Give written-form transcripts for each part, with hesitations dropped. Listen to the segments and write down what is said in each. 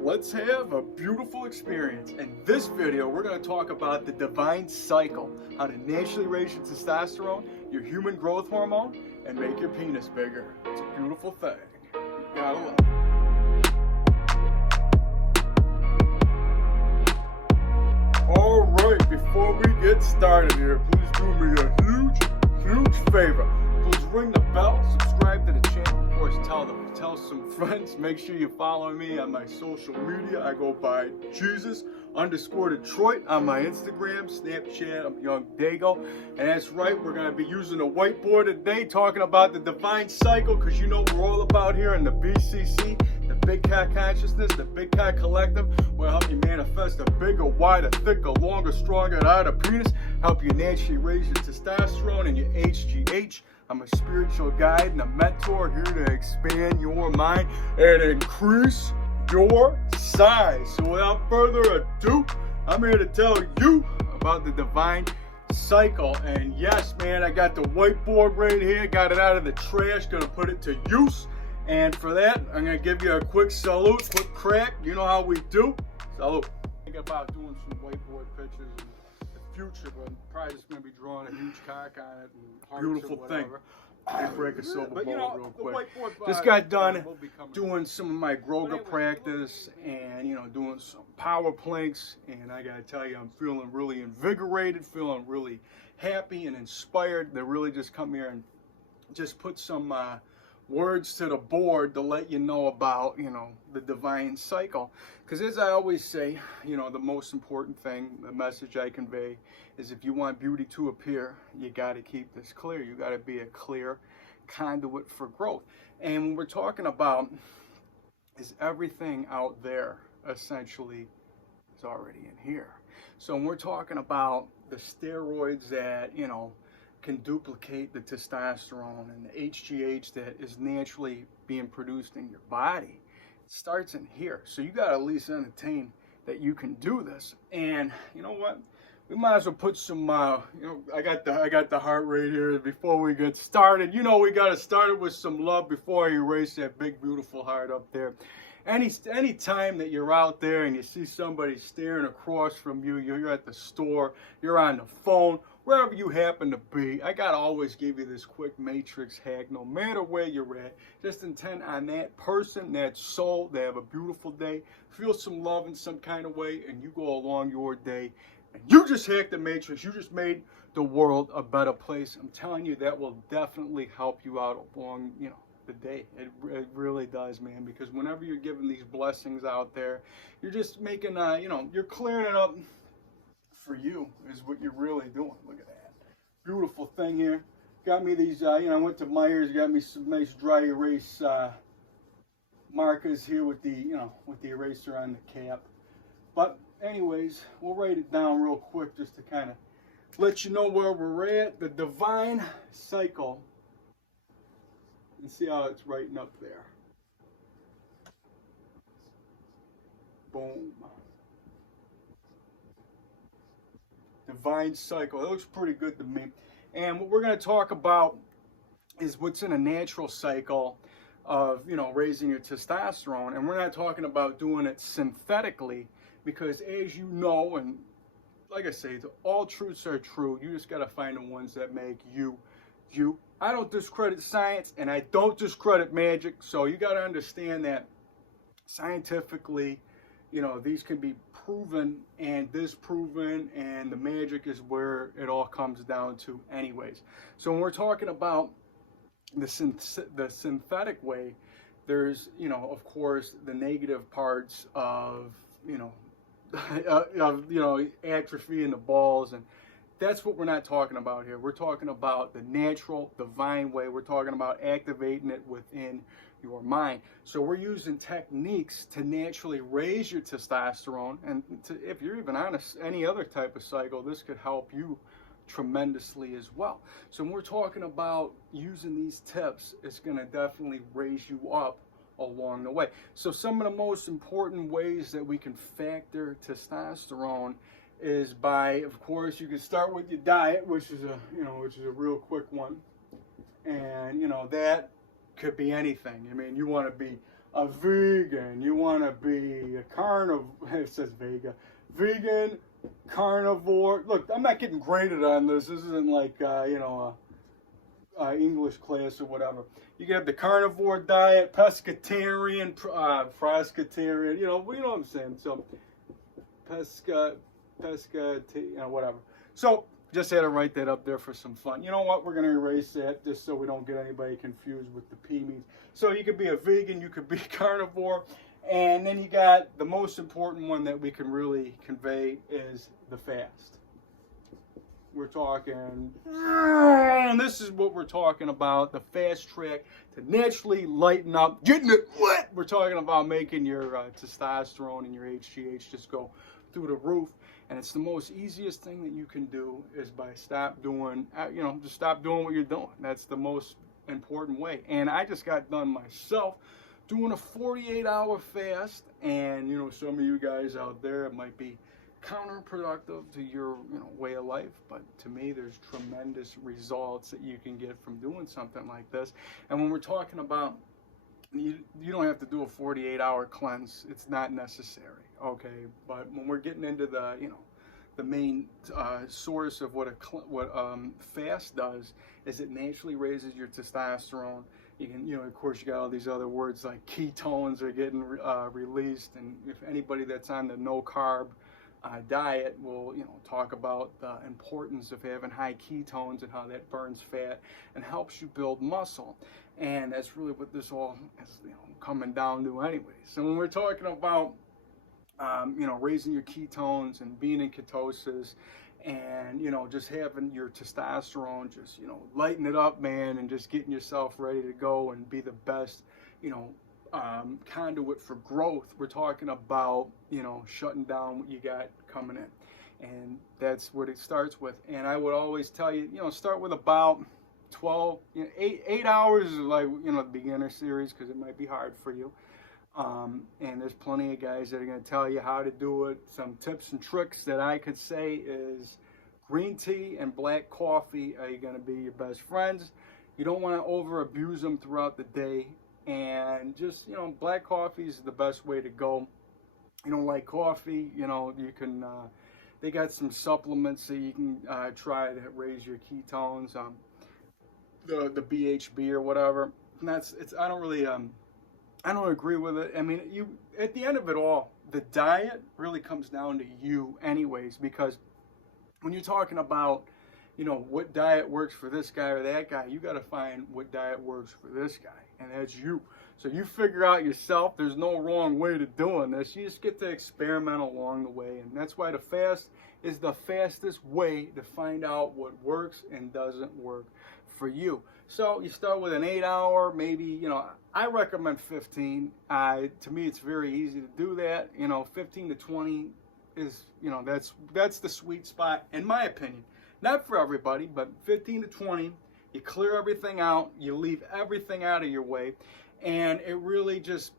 let's have a beautiful experience. In this video, we're going to talk about the divine cycle, how to naturally raise your testosterone, your human growth hormone, and make your penis bigger. It's a beautiful thing. You gotta love it. All right, before we get started here, please do me a huge favor. Please ring the bell, subscribe to the channel, of course, tell some friends. Make sure you follow me on my social media. I go by Jesus_Detroit on my Instagram, Snapchat. I'm YOUNGDAYGO. And that's right, we're going to be using a whiteboard today, talking about the divine cycle, because you know we're all about here in the BCC, the Big Cat Consciousness, the Big Cat Collective. Will help you manifest a bigger, wider, thicker, longer, stronger, and harder penis. Help you naturally raise your testosterone and your HGH. I'm a spiritual guide and a mentor here to expand your mind and increase your size. So without further ado, I'm here to tell you about the divine cycle. And yes, man, I got the whiteboard right here. Got it out of the trash. Gonna put it to use. And for that, I'm gonna give you a quick salute, quick crack. You know how we do. Salute. Think about doing some whiteboard pictures in the future, but I'm probably just gonna be drawing a huge cock on it and hearts. Beautiful thing. I break a silver bowl real quick. Just got done doing some of my Groga practice and doing some power planks, and I gotta tell you, I'm feeling really invigorated, feeling really happy and inspired to really just come here and just put some words to the board to let you know about the divine cycle. Because as I always say, the most important thing, the message I convey, is if you want beauty to appear, you got to keep this clear. You got to be a clear conduit for growth. And when we're talking about, is everything out there essentially is already in here. So when we're talking about the steroids that can duplicate the testosterone and the HGH that is naturally being produced in your body, it starts in here. So you got to at least entertain that you can do this. And you know what? We might as well put some, I got the heart rate here before we get started. We got to start it with some love before I erase that big, beautiful heart up there. Any time that you're out there and you see somebody staring across from you, you're at the store, you're on the phone, wherever you happen to be, I got to always give you this quick matrix hack. No matter where you're at, just intend on that person, that soul, they have a beautiful day, feel some love in some kind of way, and you go along your day. And you just hacked the matrix. You just made the world a better place. I'm telling you, that will definitely help you out along, the day. It really does, man, because whenever you're giving these blessings out there, you're just making, you're clearing it up for you is what you're really doing. Look at that. Beautiful thing here. Got me these, I went to Myers, got me some nice dry erase markers here with the, with the eraser on the cap. But anyways, we'll write it down real quick just to kind of let you know where we're at. The divine cycle. And see how it's writing up there. Boom. Divine cycle. It looks pretty good to me. And what we're going to talk about is what's in a natural cycle of, raising your testosterone. And we're not talking about doing it synthetically, because as you know, and like I say, all truths are true. You just got to find the ones that make you, you. I don't discredit science and I don't discredit magic. So you got to understand that scientifically, these can be proven and disproven, and the magic is where it all comes down to anyways. So when we're talking about the synthetic way, there's, of course, the negative parts of, atrophy in the balls, and that's what we're not talking about here. We're talking about the natural, divine way. We're talking about activating it within your mind. So we're using techniques to naturally raise your testosterone, and if you're even on any other type of cycle, this could help you tremendously as well. So when we're talking about using these tips, it's going to definitely raise you up along the way. So some of the most important ways that we can factor testosterone is by, of course, you can start with your diet, which is a real quick one. And that could be anything. I mean, you want to be a vegan, you want to be a carnivore, it says vegan, carnivore. Look, I'm not getting graded on this. This isn't like, you know, English class or whatever. You get the carnivore diet, pescatarian, proscatarian, you know what I'm saying. So, you know, whatever. So, just had to write that up there for some fun. You know what? We're going to erase that just so we don't get anybody confused with the P means. So you could be a vegan, you could be carnivore, and then you got the most important one that we can really convey is the fast. We're talking, and this is what we're talking about, the fast track to naturally lighten up, getting it wet. We're talking about making your testosterone and your HGH just go through the roof. And it's the most easiest thing that you can do is by stop doing, you know, just stop doing what you're doing. That's the most important way. And I just got done myself doing a 48-hour fast. And, you know, some of you guys out there, it might be counterproductive to your, you know, way of life. But to me, there's tremendous results that you can get from doing something like this. And when we're talking about, you don't have to do a 48-hour cleanse. It's not necessary. Okay, but when we're getting into the, you know, the main source of what fast does is it naturally raises your testosterone. You can, you know, of course, you got all these other words like ketones are getting released, and if anybody that's on the no carb diet will, you know, talk about the importance of having high ketones and how that burns fat and helps you build muscle. And that's really what this all is, you know, coming down to anyway. So when we're talking about you know, raising your ketones and being in ketosis and, you know, just having your testosterone, just, you know, lighten it up, man, and just getting yourself ready to go and be the best, you know, conduit for growth. We're talking about, you know, shutting down what you got coming in. And that's what it starts with. And I would always tell you, you know, start with about 12, you know, 8 hours is like, you know, the beginner series, because it might be hard for you. And there's plenty of guys that are going to tell you how to do it. Some tips and tricks that I could say is green tea and black coffee are going to be your best friends. You don't want to over abuse them throughout the day. And just, you know, black coffee is the best way to go. You don't like coffee, you know, you can, they got some supplements that you can try to raise your ketones, the BHB or whatever. And I don't really, I don't agree with it. I mean, at the end of it all, the diet really comes down to you anyways, because when you're talking about, you know, what diet works for this guy or that guy, you got to find what diet works for this guy, and that's you. So you figure out yourself. There's no wrong way to doing this. You just get to experiment along the way, and that's why the fast is the fastest way to find out what works and doesn't work for you. So you start with an 8-hour, maybe, you know, I recommend 15. To me, it's very easy to do that. You know, 15 to 20 is, you know, that's the sweet spot, in my opinion. Not for everybody, but 15 to 20, you clear everything out, you leave everything out of your way, and it really just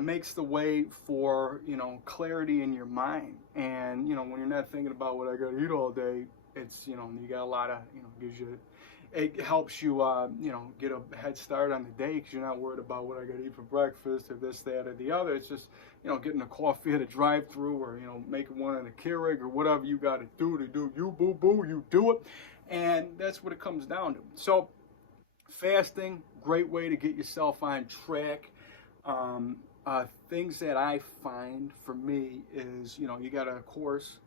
makes the way for, you know, clarity in your mind. And, you know, when you're not thinking about what I got to eat all day, it's, you know, you got a lot of, you know, gives you, it helps you, you know, get a head start on the day, because you're not worried about what I got to eat for breakfast or this, that, or the other. It's just, you know, getting a coffee at a drive-through, or, you know, making one in a Keurig, or whatever you got to do you, boo-boo, you do it. And that's what it comes down to. So fasting, great way to get yourself on track. Things that I find for me is, you know, you got to, of course,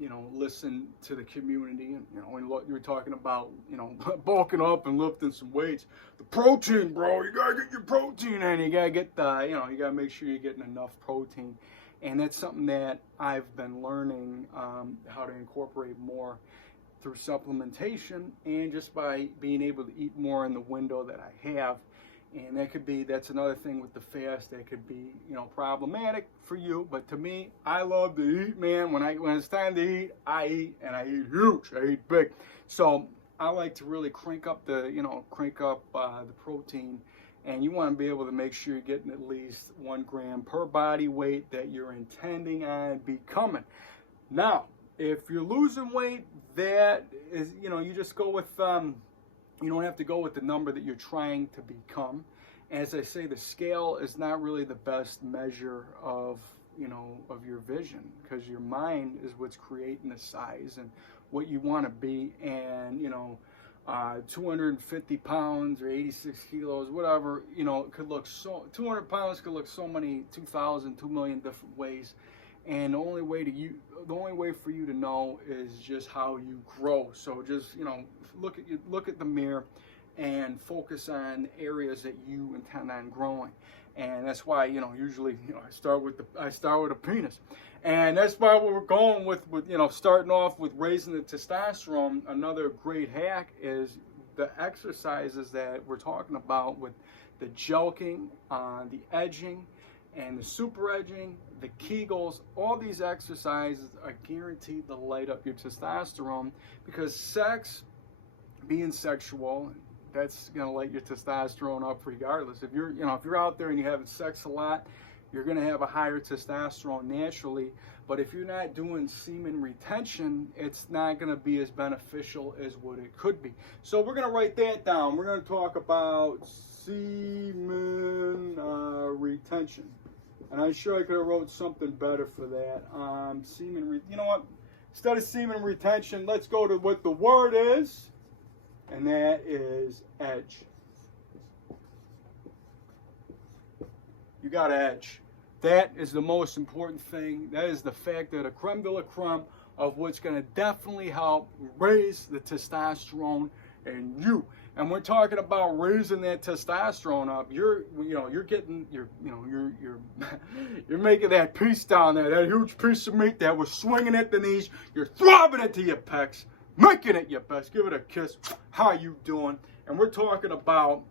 you know, listen to the community. And, you know, when you were talking about, you know, bulking up and lifting some weights, the protein, bro, you gotta get your protein in. You gotta get the, you know, you gotta make sure you're getting enough protein. And that's something that I've been learning how to incorporate more through supplementation, and just by being able to eat more in the window that I have. And that's another thing with the fast that could be, you know, problematic for you. But to me, I love to eat, man. When it's time to eat, I eat, and I eat huge. I eat big. So I like to really crank up the protein. And you want to be able to make sure you're getting at least 1 gram per body weight that you're intending on becoming. Now, if you're losing weight, that is, you know, you just go with, you don't have to go with the number that you're trying to become. As I say, the scale is not really the best measure of, you know, of your vision, because your mind is what's creating the size and what you want to be. And, you know, 250 pounds or 86 kilos, whatever, you know, it could look so, 200 pounds could look so many, 2,000, 2 million different ways. And the only way for you to know is just how you grow. So just, you know, look at the mirror and focus on areas that you intend on growing. And that's why, you know, usually, you know, I start with a penis. And that's why we're going with, you know, starting off with raising the testosterone. Another great hack is the exercises that we're talking about with the jelqing, the edging, and the super edging, the Kegels. All these exercises are guaranteed to light up your testosterone, because sex, being sexual, that's gonna light your testosterone up regardless. If you're, you know, if you're out there and you're having sex a lot, you're gonna have a higher testosterone naturally. But if you're not doing semen retention, it's not gonna be as beneficial as what it could be. So we're gonna write that down. We're gonna talk about semen retention. And I'm sure I could have wrote something better for that. You know what? Instead of semen retention, let's go to what the word is, and that is edge. You got edge. That is the most important thing. That is the factor, the creme de la creme of what's going to definitely help raise the testosterone in you. And we're talking about raising that testosterone up. You're making that piece down there, that huge piece of meat that was swinging at the knees. You're throbbing it to your pecs, making it your best. Give it a kiss. How you doing? And we're talking about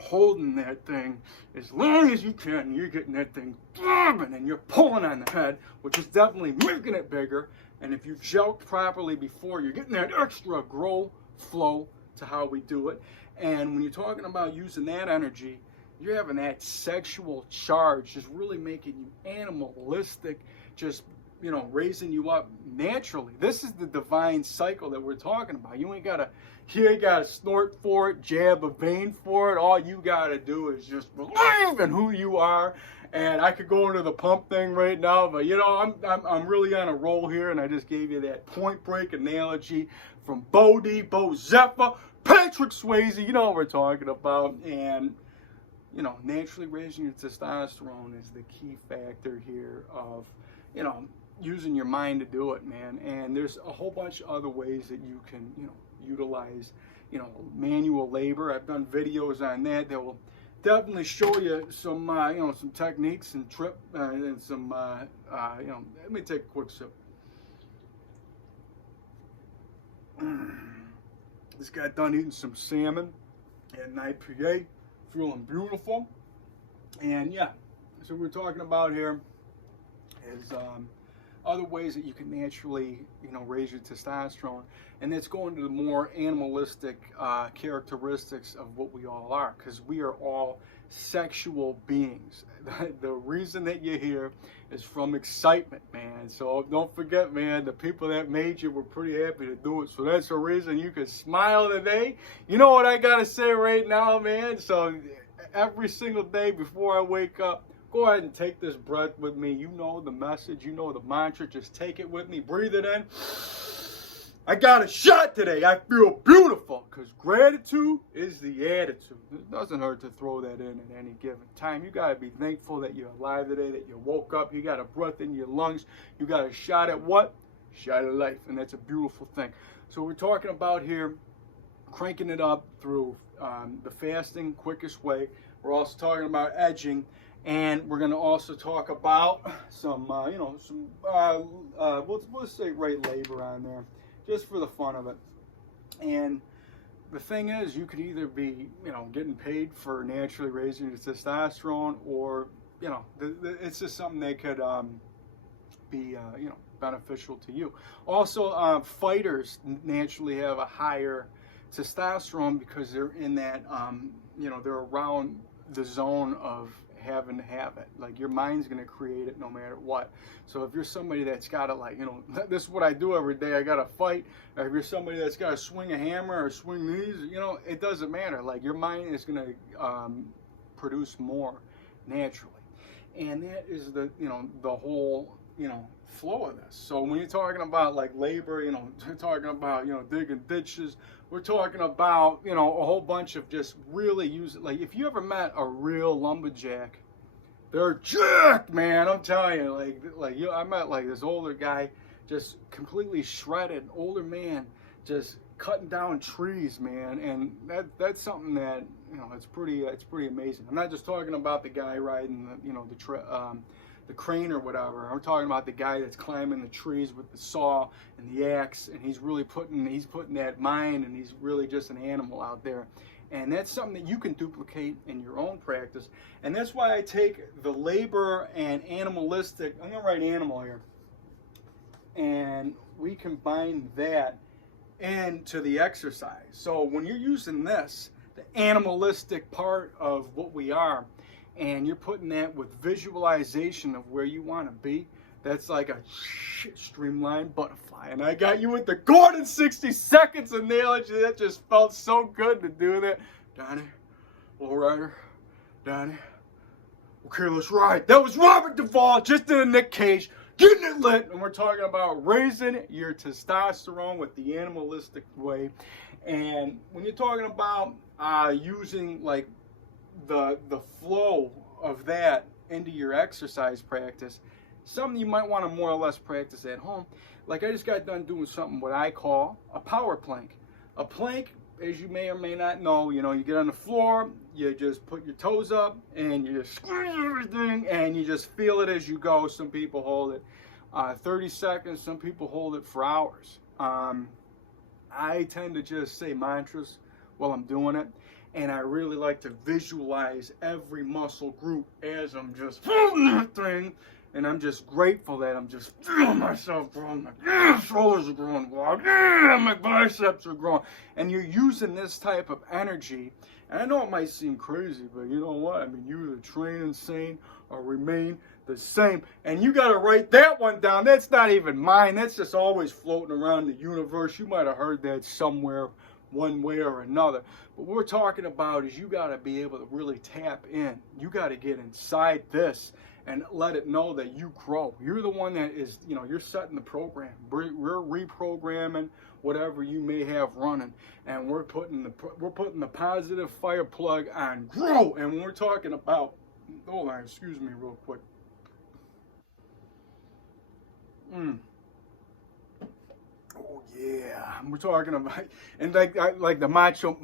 holding that thing as long as you can. You're getting that thing throbbing, and you're pulling on the head, which is definitely making it bigger. And if you jelqed properly before, you're getting that extra grow flow to how we do it. And when you're talking about using that energy, you're having that sexual charge, just really making you animalistic, just, you know, raising you up naturally. This is the divine cycle that we're talking about. You ain't gotta snort for it, jab a vein for it. All you gotta do is just believe in who you are. And I could go into the pump thing right now, but you know, I'm really on a roll here, and I just gave you that Point Break analogy from Bo Zephyr, Patrick Swayze. You know what we're talking about. And you know, naturally raising your testosterone is the key factor here of, you know, using your mind to do it, man. And there's a whole bunch of other ways that you can, you know, utilize, you know, manual labor. I've done videos on that will definitely show you some, you know, some techniques and and some, you know, let me take a quick sip. Just got done eating some salmon and an IPA, feeling beautiful. And yeah, so we're talking about here is other ways that you can naturally, you know, raise your testosterone, and that's going to the more animalistic characteristics of what we all are, because we are all sexual beings. The reason that you're here is from excitement, man. So don't forget, man, the people that made you were pretty happy to do it. So that's the reason you can smile today. You know what I gotta say right now, man? So every single day before I wake up, go ahead and take this breath with me. You know the message, you know the mantra. Just take it with me. Breathe it in. I got a shot today. I feel beautiful, because gratitude is the attitude. It doesn't hurt to throw that in at any given time. You got to be thankful that you're alive today, that you woke up. You got a breath in your lungs. You got a shot at what? Shot at life. And that's a beautiful thing. So we're talking about here cranking it up through the fasting, quickest way. We're also talking about edging. And we're going to also talk about some, you know, some, let's say right labor on there, just for the fun of it. And the thing is, you could either be, you know, getting paid for naturally raising your testosterone, or, you know, it's just something that could be, you know, beneficial to you. Also, fighters naturally have a higher testosterone because they're in that, you know, they're around the zone of having to have it. Like, your mind's going to create it no matter what. So if you're somebody that's got to, like, you know, this is what I do every day, I got to fight, or if you're somebody that's got to swing a hammer or swing these, you know, it doesn't matter. Like, your mind is going to produce more naturally. And that is the, the whole, flow of this. So when you're talking about like labor, we're talking about, digging ditches, we're talking about, a whole bunch of just really using, like if you ever met a real lumberjack, they're jacked, man. I'm telling you, I met like this older guy, just completely shredded, older man, just cutting down trees, man. And that's something that, it's pretty amazing. I'm not just talking about the guy riding the crane or whatever. I'm talking about the guy that's climbing the trees with the saw and the axe, and he's putting that mind, and he's really just an animal out there. And that's something that you can duplicate in your own practice. And that's why I take the labor and animalistic, I'm gonna write animal here, and we combine that into the exercise. So when you're using this, the animalistic part of what we are, and you're putting that with visualization of where you want to be, that's like a streamlined butterfly. And I got you with the Gordon 60 seconds analogy. That just felt so good to do that. Donnie, Low Rider, Donnie. Okay, let's ride. That was Robert Duvall, just in a Nick Cage, getting it lit. And we're talking about raising your testosterone with the animalistic way. And when you're talking about using like the flow of that into your exercise practice, something you might want to more or less practice at home. Like I just got done doing something what I call a power plank. A plank, as you may or may not know, you get on the floor, you just put your toes up and you just squeeze everything and you just feel it as you go. Some people hold it 30 seconds, some people hold it for hours. I tend to just say mantras while I'm doing it. And I really like to visualize every muscle group as I'm just holding that thing. And I'm just grateful that I'm just feeling myself growing. My shoulders are growing. My biceps are growing. And you're using this type of energy. And I know it might seem crazy, but you know what? I mean, you either train insane or remain the same. And you got to write that one down. That's not even mine. That's just always floating around the universe. You might have heard that somewhere, one way or another. But what we're talking about is you got to be able to really tap in. You got to get inside this and let it know that you grow. You're the one that is, you're setting the program. We're reprogramming whatever you may have running, and we're putting the positive fire plug on grow. And when we're talking about, hold on, excuse me real quick. Oh yeah, we're talking about, and like the macho,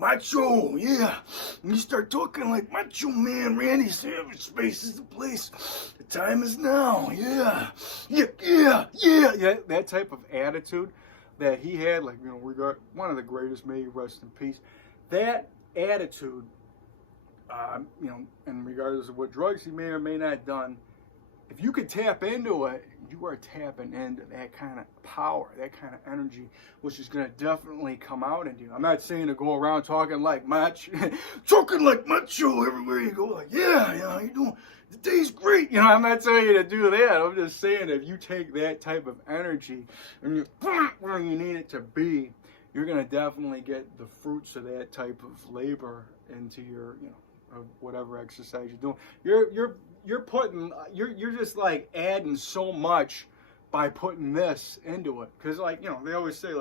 yeah. When you start talking like Macho Man, Randy Savage, space is the place, the time is now, yeah. That type of attitude that he had, like, we got one of the greatest, may he rest in peace. That attitude, and regardless of what drugs he may or may not have done, if you could tap into it, you are tapping into that kind of power, that kind of energy, which is going to definitely come out in you. I'm not saying to go around talking like macho everywhere you go, like, yeah, how you doing? The day's great. I'm not telling you to do that. I'm just saying if you take that type of energy and you put it where you need it to be, you're going to definitely get the fruits of that type of labor into your, whatever exercise you're doing. You're just like adding so much by putting this into it. Because they always say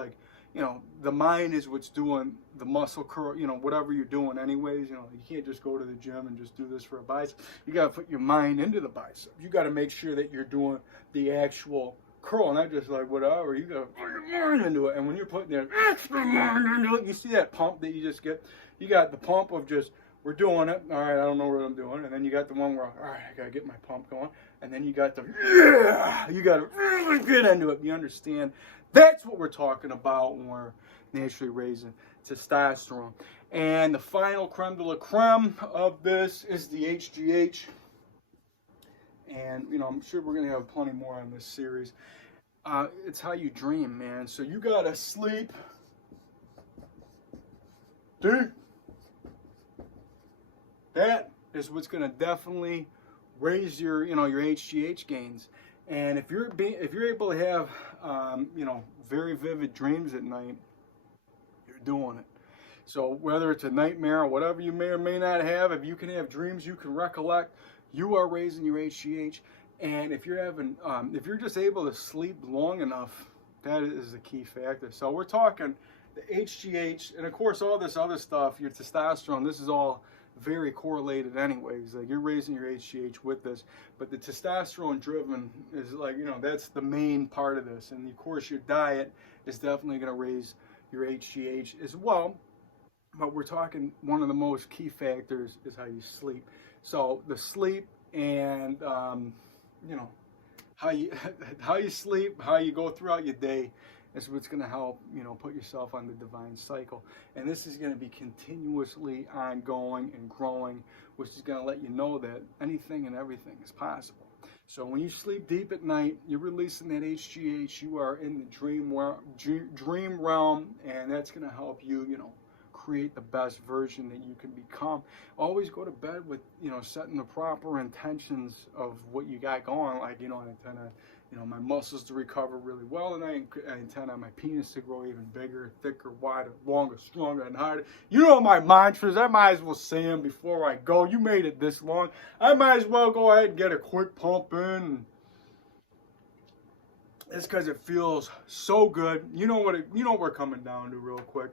the mind is what's doing the muscle curl, whatever you're doing anyways. You can't just go to the gym and just do this for a bicep. You got to put your mind into the bicep. You got to make sure that you're doing the actual curl, not just like whatever. You got to put your mind into it. And when you're putting that extra mind into it, you see that pump that you just get? You got the pump of just, we're doing it. All right, I don't know what I'm doing. And then you got the one where, all right, I got to get my pump going. And then you got the, yeah, you got to really get into it. You understand? That's what we're talking about when we're naturally raising testosterone. And the final creme de la creme of this is the HGH. And, I'm sure we're going to have plenty more on this series. It's how you dream, man. So you got to sleep deep. That is what's going to definitely raise your, your HGH gains. And if you're able to have, very vivid dreams at night, you're doing it. So whether it's a nightmare or whatever you may or may not have, if you can have dreams you can recollect, you are raising your HGH. And if you're having, if you're just able to sleep long enough, that is the key factor. So we're talking the HGH, and of course all this other stuff, your testosterone, this is all very correlated anyways. Like you're raising your HGH with this, but the testosterone driven is like, you know, that's the main part of this. And of course your diet is definitely going to raise your HGH as well. But we're talking one of the most key factors is how you sleep. So the sleep and, you know, how you sleep, how you go throughout your day is what's going to help, you know, put yourself on the divine cycle. And this is going to be continuously ongoing and growing, which is going to let you know that anything and everything is possible. So when you sleep deep at night, you're releasing that HGH, you are in the dream realm, and that's going to help you, you know, create the best version that you can become. Always go to bed with, you know, setting the proper intentions of what you got going. Like, you know, I intend on, you know, my muscles to recover really well, and I intend on my penis to grow even bigger, thicker, wider, longer, stronger, and harder. You know my mantras. I might as well say them before I go. You made it this long. I might as well go ahead and get a quick pump in. It's because it feels so good. You know what we're coming down to real quick.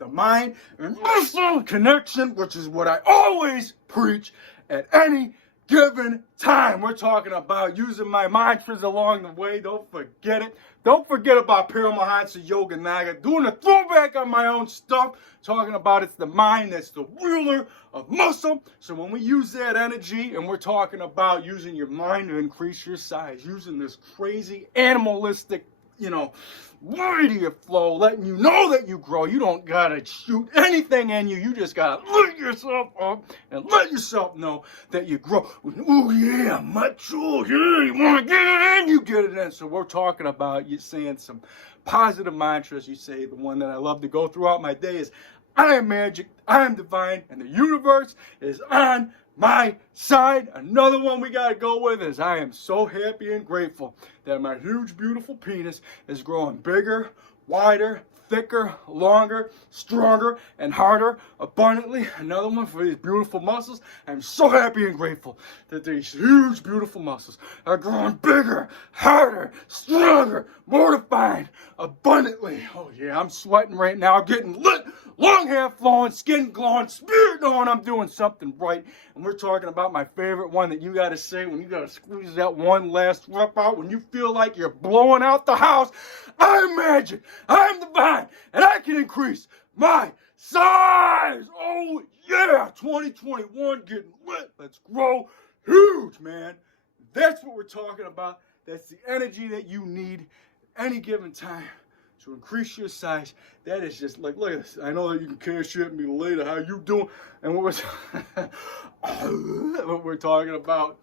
The mind and muscle connection, which is what I always preach at any given time. We're talking about using my mantras along the way. Don't forget it. Don't forget about Paramahansa YOUNGDAYGO. Doing a throwback on my own stuff. Talking about it's the mind that's the ruler of muscle. So when we use that energy, and we're talking about using your mind to increase your size, using this crazy animalistic, you know, warrior flow, letting you know that you grow. You don't gotta shoot anything in you. You just gotta lift yourself up and let yourself know that you grow. Oh yeah, macho. Yeah, you wanna get it in? You get it in. So we're talking about you saying some positive mantras. You say the one that I love to go throughout my day is, I am magic, I am divine, and the universe is on my side. Another one we gotta go with is, I am so happy and grateful that my huge, beautiful penis is growing bigger, wider, thicker, longer, stronger, and harder abundantly. Another one for these beautiful muscles. I'm so happy and grateful that these huge, beautiful muscles are growing bigger, harder, stronger, more defined, abundantly. Oh yeah, I'm sweating right now, getting lit, long hair flowing, skin glowing, spirit knowing I'm doing something right. And we're talking about my favorite one that you gotta say when you gotta squeeze that one last rep out, when you feel like you're blowing out the house. I'm magic, I'm divine, and I can increase my size. Oh yeah, 2021 getting lit. Let's grow huge, man. That's what we're talking about. That's the energy that you need any given time to increase your size. That is just like, look at this. I know that you can cash at me later. How you doing? And what we're talking about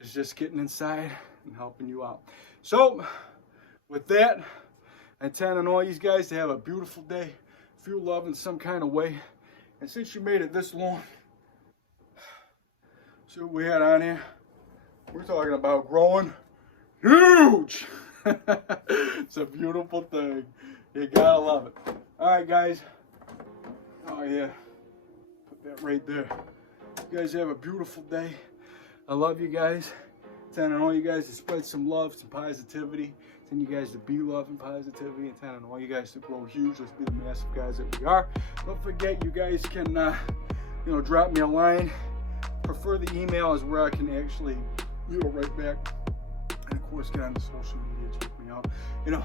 is just getting inside and helping you out. So with that, I intend on all you guys to have a beautiful day. Feel love in some kind of way. And since you made it this long, see what we had on here. We're talking about growing huge. It's a beautiful thing. You gotta love it. All right, guys. Oh yeah, put that right there. You guys have a beautiful day. I love you guys. Intend on all you guys to spread some love, some positivity. Intend you guys to be love and positivity. Intend on all you guys to grow huge. Let's be the massive guys that we are. Don't forget, you guys can, you know, drop me a line. Prefer the email is where I can actually, you know, write back. And of course, get on the social media, check me out. You know,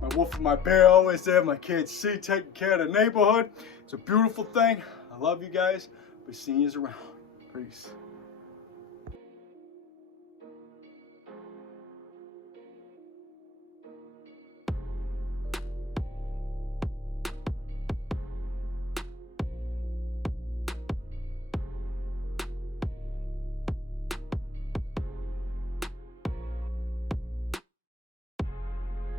my wolf and my bear always there. My kids see, taking care of the neighborhood. It's a beautiful thing. I love you guys. Be seeing you around. Peace.